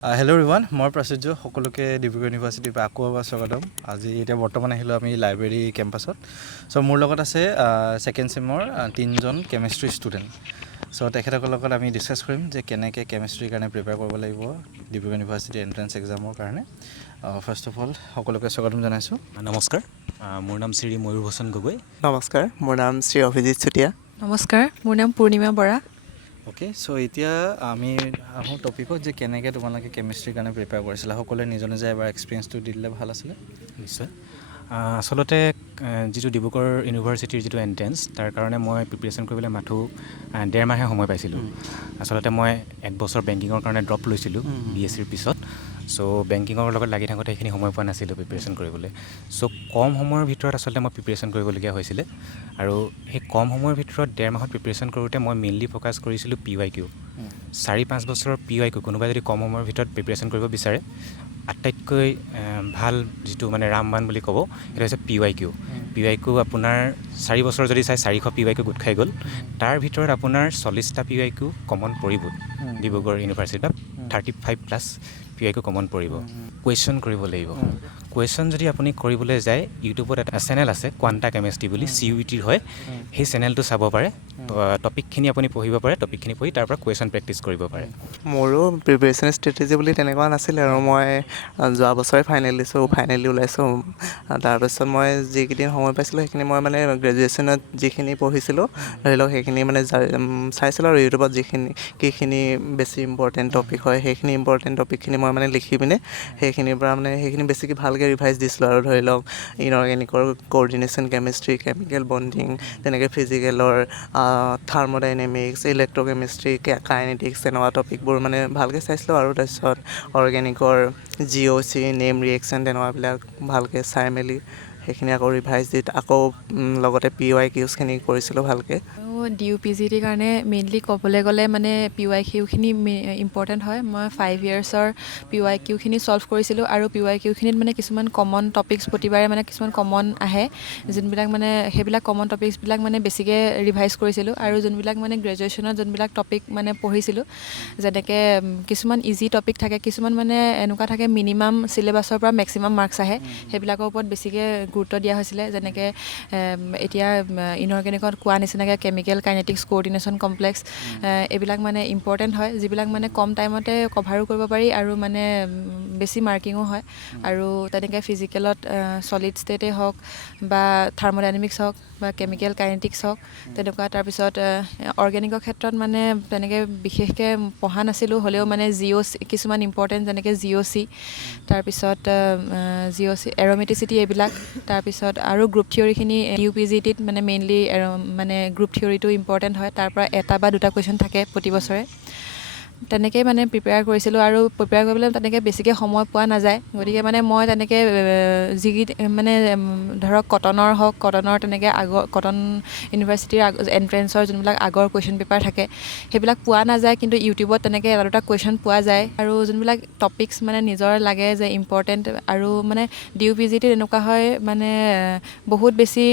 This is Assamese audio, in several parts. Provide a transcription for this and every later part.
হেল্ল' এভৰিৱান, মই প্ৰাচুৰ্য সকলোকে ডিব্ৰুগড় ইউনিভাৰ্চিটিৰ পৰা আকৌ এবাৰ স্বাগতম। আজি এতিয়া বৰ্তমান আহিলোঁ আমি লাইব্ৰেৰী কেম্পাছত। চ' মোৰ লগত আছে ছেকেণ্ড ছেমৰ 3জন কেমেষ্ট্ৰি ষ্টুডেণ্ট। চ' তেখেতসকলৰ লগত আমি ডিছকাছ কৰিম যে কেনেকৈ কেমেষ্ট্ৰিৰ কাৰণে প্ৰিপেয়াৰ কৰিব লাগিব ডিব্ৰুগড় ইউনিভাৰ্চিটিৰ এণ্ট্ৰেঞ্চ এক্সামৰ কাৰণে। ফাৰ্ষ্ট অফ অল সকলোকে স্বাগতম জনাইছোঁ। নমস্কাৰ, মোৰ নাম শ্ৰী ময়ূৰ ভূষণ গগৈ। নমস্কাৰ, মোৰ নাম শ্ৰী অভিজিত চুতীয়া। নমস্কাৰ, মোৰ নাম পূৰ্ণিমা বৰা। অ'কে, চ' এতিয়া আমি আহোঁ টপিকত যে কেনেকৈ তোমালোকে কেমেষ্ট্ৰিৰ কাৰণে প্ৰিপেয়াৰ কৰিছিলা। সকলোৱে নিজৰ নিজে এবাৰ এক্সপিৰিয়েঞ্চটো দি দিলে ভাল আছিলে। নিশ্চয়। আচলতে যিটো ডিব্ৰুগড় ইউনিভাৰ্চিটিৰ যিটো এণ্ট্ৰেঞ্চ, তাৰ কাৰণে মই প্ৰিপেৰেশ্যন কৰিবলৈ মাথো 1.5 মাহে সময় পাইছিলোঁ। আচলতে মই 1 বছৰ বেংকিঙৰ কাৰণে ড্ৰপ লৈছিলোঁ BSCৰ পিছত। চ' বেংকিঙৰ লগত লাগি থাকোঁতে সেইখিনি সময় পোৱা নাছিলোঁ প্ৰিপেৰেশ্যন কৰিবলৈ। চ' কম সময়ৰ ভিতৰত আচলতে মই প্ৰিপেৰেশ্যন কৰিবলগীয়া হৈছিলে। আৰু সেই কম সময়ৰ ভিতৰত 1.5 মাহত প্ৰিপেৰেশ্যন কৰোঁতে মই মেইনলি ফ'কাছ কৰিছিলোঁ PYQ। 4-5 বছৰৰ PYQ কোনোবাই যদি কম সময়ৰ ভিতৰত প্ৰিপেৰেশ্যন কৰিব বিচাৰে, আটাইতকৈ ভাল যিটো মানে ৰামবান বুলি ক'ব, সেইটো হৈছে PYQ। PYQ আপোনাৰ 4 বছৰ যদি চাই 400 PYQ গোট খাই গ'ল। তাৰ ভিতৰত আপোনাৰ 40টা PYQ কমন পৰিব ডিব্ৰুগড় ইউনিভাৰ্চিটিত। 35+ PYQ কমন পৰিব। কুৱেশ্যন কৰিব লাগিব। কুৱেশ্যন যদি আপুনি কৰিবলৈ যায়, ইউটিউবত এটা চেনেল আছে কোৱাণ্টা কেমেষ্ট্ৰি বুলি, CUETৰ হয়। সেই চেনেলটো চাব পাৰে। টপিকখিনি আপুনি পঢ়িব পাৰে, টপিকখিনি পঢ়ি তাৰ পৰা কুৱেশ্যন প্ৰেক্টিছ কৰিব পাৰে। মোৰো প্ৰিপেৰেশ্যন ষ্ট্ৰেটেজি বুলি তেনেকুৱা নাছিলে আৰু মই যোৱা বছৰে ফাইনেলি ওলাইছোঁ। তাৰপিছত মই যিকেইদিন সময় পাইছিলোঁ সেইখিনি মই মানে গ্ৰেজুৱেশ্যনত যিখিনি পঢ়িছিলোঁ ধৰি লওক সেইখিনি মানে চাইছিলোঁ আৰু ইউটিউবত কেইখিনি বেছি ইম্পৰ্টেণ্ট টপিক হয় সেইখিনি ইম্পৰ্টেণ্ট টপিকখিনি মই মানে লিখি পিনে সেইখিনিৰ পৰা মানে সেইখিনি বেছিকৈ ভালকৈ ৰিভাইজ দিছিলোঁ। আৰু ধৰি লওক ইনঅৰ্গেনিকৰ কোঅৰ্ডিনেশ্যন কেমেষ্ট্ৰি, কেমিকেল বণ্ডিং, তেনেকৈ ফিজিকেলৰ থাৰ্মোডাইনেমিক্স, ইলেক্ট্ৰকেমিষ্ট্ৰি, কাইনেটিক্স তেনেকুৱা টপিকবোৰ মানে ভালকৈ চাইছিলোঁ। আৰু তাৰপিছত অৰ্গেনিকৰ GOC, নেম ৰিয়েকশ্যন তেনেকুৱাবিলাক ভালকৈ চাই মেলি সেইখিনি আকৌ ৰিভাইজ দি আকৌ লগতে PYQখিনি কৰিছিলোঁ ভালকৈ। DUPGT কাৰণে মেইনলি ক'বলৈ গ'লে মানে PYQখিনি ইম্পৰ্টেণ্ট হয়। মই 5 ইয়াৰ্ছৰ PYQখিনি ছল্ভ কৰিছিলোঁ আৰু PYQখিনিত মানে কিছুমান কমন টপিকছ প্ৰতিবাৰে মানে কিছুমান কমন আহে, যোনবিলাক মানে সেইবিলাক কমন টপিকছবিলাক মানে বেছিকৈ ৰিভাইজ কৰিছিলোঁ। আৰু যোনবিলাক মানে গ্ৰেজুৱেশ্যনত যোনবিলাক টপিক মানে পঢ়িছিলোঁ, যেনেকৈ কিছুমান ইজি টপিক থাকে, কিছুমান মানে এনেকুৱা থাকে মিনিমাম চিলেবাছৰ পৰা মেক্সিমাম মাৰ্কছ আহে, সেইবিলাকৰ ওপৰত বেছিকৈ গুৰুত্ব দিয়া হৈছিলে। যেনেকৈ এতিয়া ইনঅৰ্গেনিকত কোৱা নিচিনাকৈ কেমিকেল কাইনেটিক্স কোঅৰ্ডিনেশ্যন কমপ্লেক্স, এইবিলাক মানে ইম্পৰ্টেণ্ট হয়, যিবিলাক মানে কম টাইমতে কভাৰো কৰিব পাৰি আৰু মানে বেছি মাৰ্কিঙো হয়। আৰু তেনেকৈ ফিজিকেলত ছলিড ষ্টেটেই হওক বা থাৰ্মোডাইনেমিক্স হওক বা কেমিকেল কাইনেটিক্স হওক তেনেকুৱা। তাৰপিছত অৰ্গেনিকৰ ক্ষেত্ৰত মানে তেনেকৈ বিশেষকৈ পঢ়া নাছিলোঁ, হ'লেও মানে GOC কিছুমান ইম্পৰ্টেণ্ট, যেনেকৈ GOC, তাৰপিছত GOC এৰ'মেটিচিটি এইবিলাক। তাৰপিছত আৰু গ্ৰুপ থিয়ৰিখিনি DUPGTত মানে মেইনলি মানে গ্ৰুপ থিয়ৰিটো ইম্পৰ্টেণ্ট হয়, তাৰ পৰা 1 বা 2টা কুৱেশ্যন থাকে প্ৰতি বছৰে। তেনেকৈয়ে মানে প্ৰিপেয়াৰ কৰিছিলোঁ। আৰু প্ৰিপেয়াৰ কৰিবলৈ তেনেকৈ বেছিকৈ সময় পোৱা নাযায়, গতিকে মানে মই তেনেকৈ মানে ধৰক কটনৰ তেনেকৈ কটন ইউনিভাৰ্চিটিৰ এণ্ট্ৰেঞ্চৰ যোনবিলাক আগৰ কুৱেশ্যন পেপাৰ থাকে সেইবিলাক পোৱা নাযায়, কিন্তু ইউটিউবত তেনেকৈ 1-2টা কুৱেশ্যন পোৱা যায়। আৰু যোনবিলাক টপিকছ মানে নিজৰ লাগে যে ইম্পৰ্টেণ্ট, আৰু মানে DUPGTত এনেকুৱা হয় মানে বহুত বেছি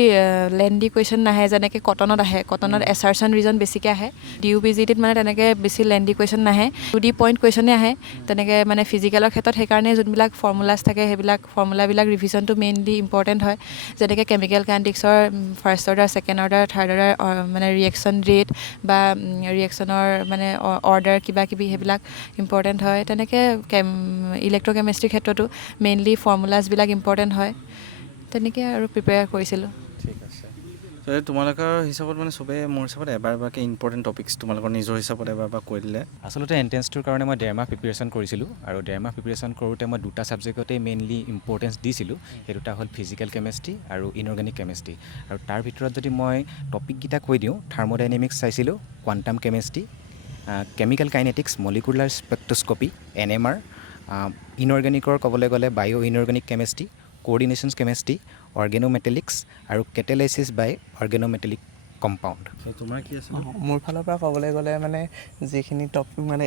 লেন্দি কুৱেশ্যন নাহে, যেনেকৈ কটনত আহে। কটনত এছাৰশ্যন ৰিজন বেছিকৈ আহে। DUPGTত মানে তেনেকৈ বেছি লেন্দি কুৱেশ্যন নাহে, 2D পইণ্ট কুৱেশ্যনে আহে। তেনেকৈ মানে ফিজিকেলৰ ক্ষেত্ৰত সেইকাৰণে যোনবিলাক ফৰ্মুলাছ থাকে সেইবিলাক ফৰ্মুলাবিলাক ৰিভিজনটো মেইনলি ইম্পৰ্টেণ্ট হয়। যেনেকৈ কেমিকেল কাইনেটিক্সৰ first order, second order, third order মানে ৰিয়েকশ্যন ৰেট বা ৰিয়েকশ্যনৰ মানে অৰ্ডাৰ কিবাকিবি সেইবিলাক ইম্পৰ্টেণ্ট হয়। তেনেকৈ ইলেক্ট্ৰকেমিষ্ট্ৰিৰ ক্ষেত্ৰতো মেইনলি ফৰ্মুলাছবিলাক ইম্পৰ্টেণ্ট হয়। তেনেকৈ আৰু প্ৰিপেয়াৰ কৰিছিলোঁ। ঠিক আছে। ত' তোমালোকৰ হিচাপত মানে চবেই মোৰ হিচাপত এবাৰকে ইম্পৰ্টেণ্ট টপিকছ তোমালোকৰ নিজৰ হিচাপত এবাৰ কৈ দিলে। আচলতে এণ্ট্ৰেঞ্চটোৰ কাৰণে মই 1.5 মাহ প্ৰিপেৰেশ্যন কৰিছিলোঁ। আৰু 1.5 মাহ প্ৰিপেৰেশ্যন কৰোঁতে মই 2টা ছাবজেক্টতেই মেইনলি ইম্পৰ্টেঞ্চ দিছিলোঁ। সেই 2টা হ'ল ফিজিকেল কেমেষ্ট্ৰি আৰু ইনঅৰ্গেনিক কেমেষ্ট্ৰি। আৰু তাৰ ভিতৰত যদি মই টপিককেইটা কৈ দিওঁ, থাৰ্মোডাইনেমিক্স চাইছিলোঁ, quantum chemistry, chemical kinetics, molecular spectroscopy, NMR, ইনঅৰ্গেনিকৰ ক'বলৈ গ'লে bio' inorganic chemistry, coordinations chemistry, organometallics আৰু কেটেলাইচিছ বাই অৰ্গেনোমেটেলিক কম্পাউণ্ড। তোমাৰ কি আছে? মোৰ ফালৰ পৰা ক'বলৈ গ'লে মানে যিখিনি টপিক মানে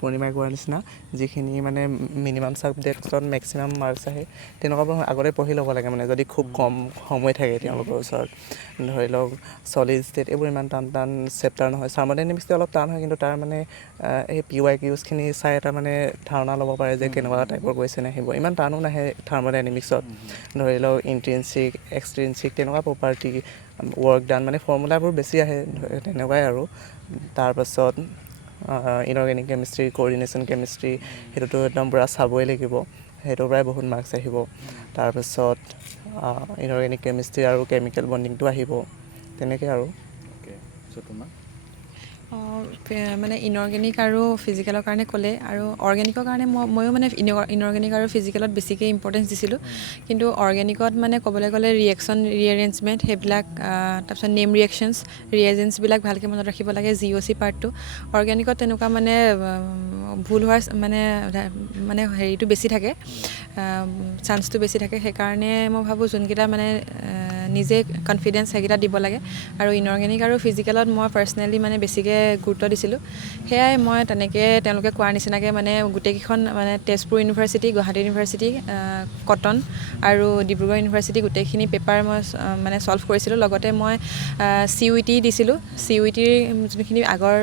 পূৰ্ণিমাই কোৱাৰ নিচিনা যিখিনি মানে মিনিমাম ছাবজেক্টছত মেক্সিমাম মাৰ্কছ আহে তেনেকুৱাবোৰ আগতে পঢ়ি ল'ব লাগে মানে যদি খুব কম সময় থাকে তেওঁলোকৰ ওচৰত। ধৰি লওক চলিড ষ্টেট এইবোৰ ইমান টান চেপ্টাৰ নহয়। থাৰ্মোডাইনামিক্সটো অলপ টান হয়, কিন্তু তাৰ মানে এই PYQsখিনি চাই এটা মানে ধাৰণা ল'ব পাৰে যে কেনেকুৱা টাইপৰ কুৱেশ্যন আহিব। ইমান টানো নাহে থাৰ্মোডাইনামিক্সত। ধৰি লওক ইণ্ট্ৰিনচিক, এক্সট্ৰিনচিক তেনেকুৱা প্ৰপাৰ্টি, ৱৰ্ক ডান মানে ফৰ্মুলাবোৰ বেছি আহে তেনেকুৱাই আৰু। তাৰপাছত ইনঅৰ্গেনিক কেমিষ্ট্ৰি, কোঅৰ্ডিনেশ্যন কেমিষ্ট্ৰি সেইটোতো একদম পূৰা চাবই লাগিব, সেইটোৰ পৰাই বহুত মাৰ্কছ আহিব। তাৰপাছত ইনঅৰ্গেনিক কেমিষ্ট্ৰি আৰু কেমিকেল বণ্ডিংটো আহিব তেনেকৈ আৰু। তোমাৰ মানে ইনঅৰ্গেনিক আৰু ফিজিকেলৰ কাৰণে ক'লে, আৰু অৰ্গেনিকৰ কাৰণে ময়ো মানে ইনঅৰ্গেনিক আৰু ফিজিকেলত বেছিকৈ ইম্পৰ্টেঞ্চ দিছিলোঁ। কিন্তু অৰ্গেনিকত মানে ক'বলৈ গ'লে ৰিয়েকশ্যন, ৰিএৰেঞ্জমেণ্ট সেইবিলাক, তাৰপিছত নেম ৰিয়েকশ্যনছ, ৰিএজেঞ্চবিলাক ভালকৈ মনত ৰাখিব লাগে। GOC পাৰ্টটো অৰ্গেনিকত তেনেকুৱা মানে ভুল হোৱাৰ মানে হেৰিটো বেছি থাকে, চান্সটো বেছি থাকে। সেইকাৰণে মই ভাবোঁ যোনকেইটা মানে নিজে কনফিডেঞ্চ সেইকেইটা দিব লাগে। আৰু ইনঅৰ্গেনিক আৰু ফিজিকেলত মই পাৰ্চনেলি মানে বেছিকৈ গুৰুত্ব দিছিলোঁ। সেয়াই মই তেনেকৈ তেওঁলোকে কোৱাৰ নিচিনাকৈ মানে গোটেইকেইখন মানে Tezpur university, Guwahati university, cotton আৰু ডিব্ৰুগড় ইউনিভাৰ্চিটি গোটেইখিনি পেপাৰ মই মানে ছল্ভ কৰিছিলোঁ। লগতে মই CUET দিছিলোঁ। CUETৰ যোনখিনি আগৰ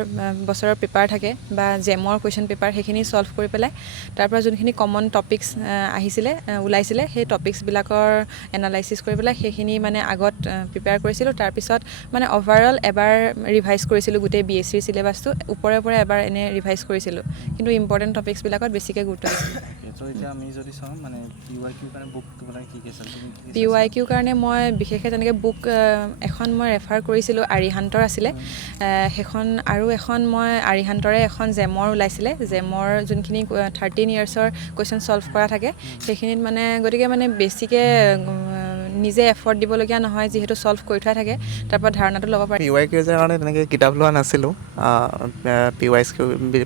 বছৰৰ পেপাৰ থাকে বা জেমৰ কুৱেশ্যন পেপাৰ সেইখিনি ছল্ভ কৰি পেলাই তাৰপৰা যোনখিনি কমন টপিক্স ওলাইছিলে সেই টপিক্সবিলাকৰ এনালাইচিছ কৰি পেলাই সেইখিনি মানে আগত প্ৰিপেয়াৰ কৰিছিলোঁ। তাৰপিছত মানে অভাৰঅল এবাৰ ৰিভাইজ কৰিছিলোঁ গোটেই BSc চিলেবাছটো, ওপৰে এবাৰ এনেই ৰিভাইজ কৰিছিলোঁ, কিন্তু ইম্পৰ্টেণ্ট টপিক্সবিলাকত বেছিকৈ গুৰুত্ব দিছিলোঁ। এতিয়া আমি যদি চাওঁ মানে PYQ কাৰণে বুক তোমাৰ কি আছে? PYQ কাৰণে মই বিশেষকৈ তেনেকৈ বুক এখন মই ৰেফাৰ কৰিছিলোঁ, আৰিহান্তৰ আছিলে সেইখন, আৰু এখন মই আৰিহান্তৰে এখন জেমৰ ওলাইছিলে, জেমৰ যোনখিনি 13 ইয়াৰ্ছৰ কুৱেশ্যন ছল্ভ কৰা থাকে সেইখিনিত মানে গতিকে মানে বেছিকৈ নিজে এফৰ্ট দিবলগীয়া নহয়, যিহেতু ছল্ভ কৰি থোৱা থাকে তাৰপৰা ধাৰণাটো ল'ব পাৰি। PYQs কাৰণে তেনেকৈ কিতাপ লোৱা নাছিলোঁ।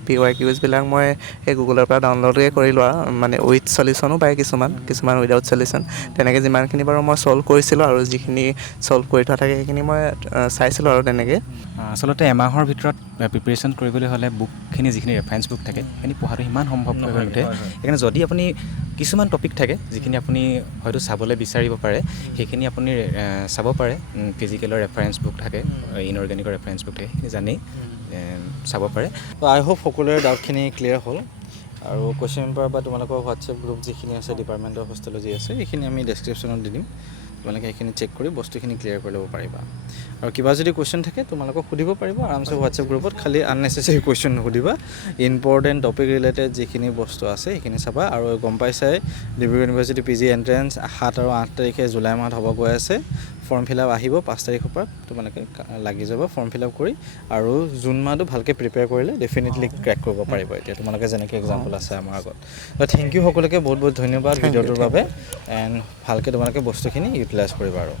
PYQsবিলাক মই সেই গুগলৰ পৰা ডাউনলোডে কৰি লোৱা, মানে উইথ চলিউশ্যনো পায় কিছুমান উইদাউট চলিউশ্যন। তেনেকৈ যিমানখিনি বাৰু মই ছল্ভ কৰিছিলোঁ আৰু যিখিনি ছল্ভ কৰি থোৱা থাকে সেইখিনি মই চাইছিলোঁ আৰু তেনেকৈ। আচলতে এমাহৰ ভিতৰত প্ৰিপেৰেশ্যন কৰিবলৈ হ'লে বুকখিনি যিখিনি ৰেফাৰেঞ্চ বুক থাকে সেইখিনি পঢ়াটো সিমান সম্ভৱ হৈ নুঠে। সেইকাৰণে যদি আপুনি কিছুমান টপিক থাকে যিখিনি আপুনি হয়তো চাবলৈ বিচাৰিব পাৰে, সেইখিনি আপুনি চাব পাৰে। ফিজিকেলৰ ৰেফাৰেঞ্চ বুক থাকে, ইনঅৰ্গেনিকৰ ৰেফাৰেঞ্চ বুক থাকে, সেইখিনি জানি চাব পাৰে। আই হোপ সকলোৰে ডাউটখিনি ক্লিয়াৰ হ'ল। আৰু কুৱেশ্যন পেপাৰ বা তোমালোকৰ হোৱাটছএপ গ্ৰুপ যিখিনি আছে ডিপাৰ্টমেণ্ট অফ হোষ্টেলজি আছে সেইখিনি আমি ডেছক্ৰিপশ্যনত দি দিম, তোমালোকে সেইখিনি চেক কৰি বস্তুখিনি ক্লিয়াৰ কৰি ল'ব পাৰিবা। আৰু কিবা যদি কুৱেশ্যন থাকে তোমালোকক সুধিব পাৰিবা আৰামছে হোৱাটছএপ গ্ৰুপত, খালি আননেচেছেৰী কুৱেশ্যন নুসুধিবা। ইম্পৰ্টেণ্ট টপিক ৰিলেটেড যিখিনি বস্তু আছে সেইখিনি চাবা। আৰু গম পাইছাই ডিব্ৰুগড় ইউনিভাৰ্চিটি PG এণ্ট্ৰেঞ্চ 7 আৰু 8 তাৰিখে জুলাই মাহত হ'ব গৈ আছে। ফৰ্ম ফিল আপ আহিব 5 তাৰিখৰ পৰা, তোমালোকে লাগি যাব ফৰ্ম ফিল আপ কৰি। আৰু জুন মাহটো ভালকৈ প্ৰিপেয়াৰ কৰিলে ডেফিনেটলি ক্ৰেক কৰিব পাৰিব। এতিয়া তোমালোকে যেনেকৈ এক্সাম্পল আছে আমাৰ আগত। থেংক ইউ সকলোকে, বহুত ধন্যবাদ ভিডিঅ'টোৰ বাবে। এণ্ড ভালকৈ তোমালোকে বস্তুখিনি ইউটিলাইজ কৰিবা আৰু।